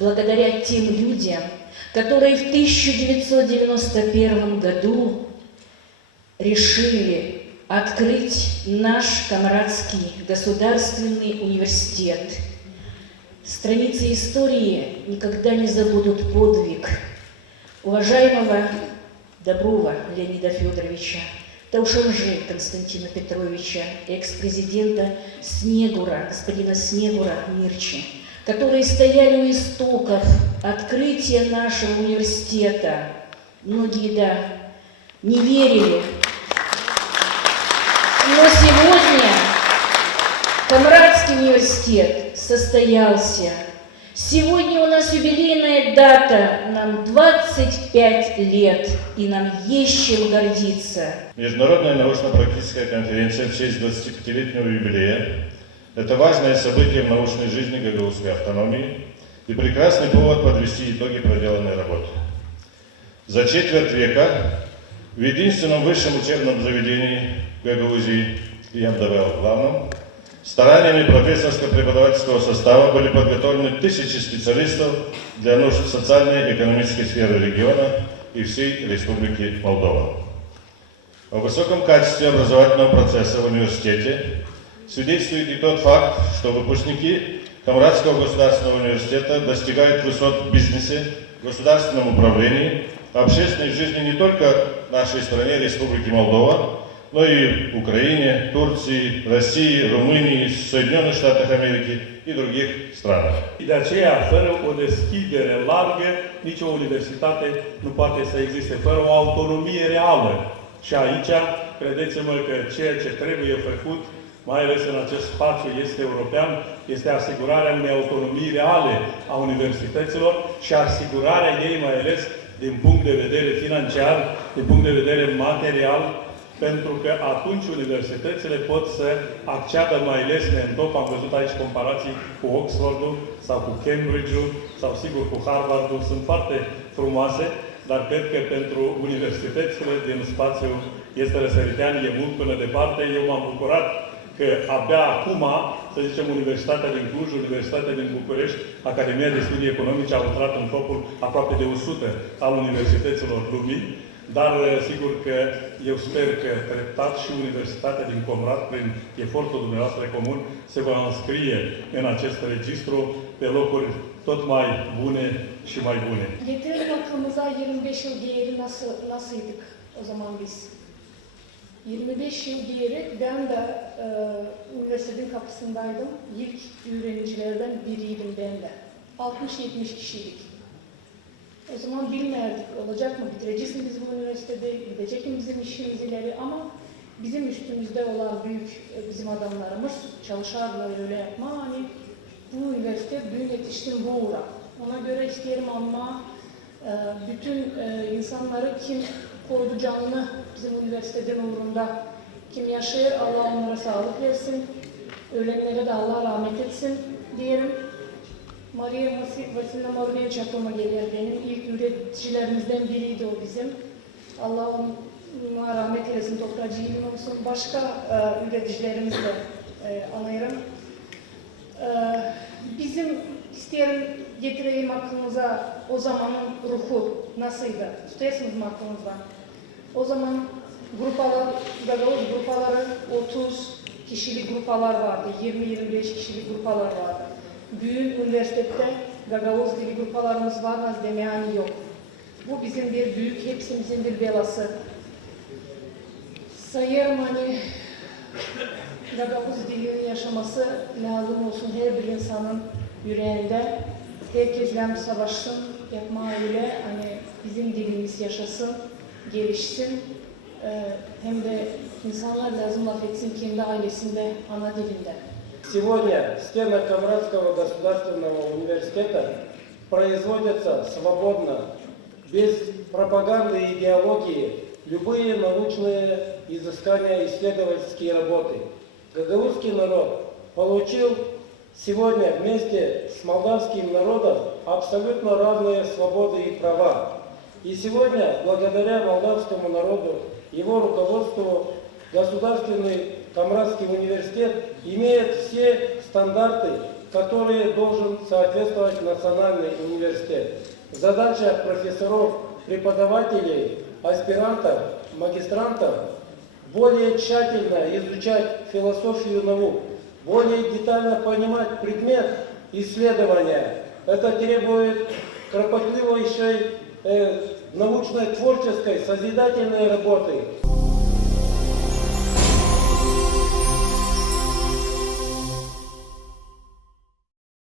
благодаря тем людям, которые в 1991 году решили открыть наш Камрадский государственный университет. Страницы истории никогда не забудут подвиг уважаемого Доброва Леонида Федоровича, Таушанжи Константина Петровича, экс-президента Снегура, господина Снегура Мирчи, которые стояли у истоков открытия нашего университета. Многие, да, не верили. Но сегодня Камрадский университет состоялся. Сегодня у нас юбилейная дата, нам 25 лет, и нам есть чем гордиться. Международная научно-практическая конференция в честь 25-летнего юбилея – это важное событие в научной жизни гагаузской автономии и прекрасный повод подвести итоги проделанной работы. За четверть века в единственном высшем учебном заведении Гагаузии, я бы добавил главном, стараниями профессорско-преподавательского состава были подготовлены тысячи специалистов для нужд социальной и экономической сферы региона и всей Республики Молдова. О высоком качестве образовательного процесса в университете свидетельствует и тот факт, что выпускники Камрадского государственного университета достигают высот в бизнесе, государственном управлении, общественной жизни не только в нашей стране, Республики Молдова, но и в Украине, Турции, России, Румынии, Соединенных Штатах Америки и других странах. Și de aceea, fără o deschidere largă, nicio universitate nu poate să existe, fără o autonomie reală. Și aici, credeți-mă că ceea ce trebuie făcut, mai ales în acest spațiu este european, este asigurarea unei autonomii reale a universităților și asigurarea ei, mai ales din punct de vedere financiar, din punct de vedere material, pentru că atunci universitățile pot să acceadă mai ales neîntop. Am văzut aici comparații cu Oxfordul sau cu Cambridge-ul sau sigur cu Harvardul. Sunt foarte frumoase, dar cred că pentru universitățile din spațiul este răsăritean, e mult până departe. Eu m-am bucurat că abia acum, să zicem, Universitatea din Cluj, Universitatea din București, Academia de Studii Economice au intrat în topul aproape de 100 al universităților lumii. Dar sigur că eu sper că treptat și Universitatea din Comrat, prin efortul dumneavoastră comun, se va înscrie în acest registru pe locuri tot mai bune și mai bune. Getirelim aklımıza 25 yıl diğeri nasıldık o zaman biz? 25 yıl diğeri ben de üniversitenin kapısındaydım. İlk öğrencilerden biriydim ben de. 60-70 kişiydik. O zaman bilmerdik, olacak mı, bitireceğiz mi biz bu üniversitede, gidecek mi bizim işimiz ileri, ama bizim üstümüzde olan büyük bizim adamlarımız çalışarlar öyle yapma, hani bu üniversite büyün yetiştim bu uğra. Ona göre isterim ama bütün insanları kim koydu canını bizim üniversiteden uğrunda, kim yaşıyor, Allah onlara sağlık versin, ölenlere de Allah rahmet etsin diyelim. Maria Vasilina Mornevich aklıma geliyor benim. İlk üreticilerimizden biriydi o bizim. Allah ona rahmet eylesin, toprağı ciğerin olsun. Başka üreticilerimizi de anıyorum. Bizim isteyelim getireyim aklınıza o zamanın ruhu nasıldı? Tutuyorsunuz mu aklınızda? O zaman Gagavuz grupaları 30 kişilik grupalar vardı. 20-25 kişilik grupalar vardı. Büyük üniversitede Gagavuz gibi grupalarımız var, az demeyani yok. Bu bizim bir büyük, hepsimizin bir belası. Sayarım hani Gagavuz dilinin yaşaması lazım olsun her bir insanın yüreğinde. Herkesle savaşsın, yapma öyle, hani bizim dilimiz yaşasın, gelişsin. Hem de insanlar lazım laf etsin kendi ailesinde, ana dilinde. Сегодня в стенах Камрадского государственного университета производятся свободно, без пропаганды и идеологии, любые научные изыскания, исследовательские работы. Гагаузский народ получил сегодня вместе с молдавским народом абсолютно равные свободы и права. И сегодня, благодаря молдавскому народу, его руководству, государственный Камрадский университет имеет все стандарты который должен соответствовать национальный университет. Задача профессоров, преподавателей, аспирантов, магистрантов более тщательно изучать философию наук, более детально понимать предмет исследования. Это требует кропотливейшей научной, творческой, созидательной работы.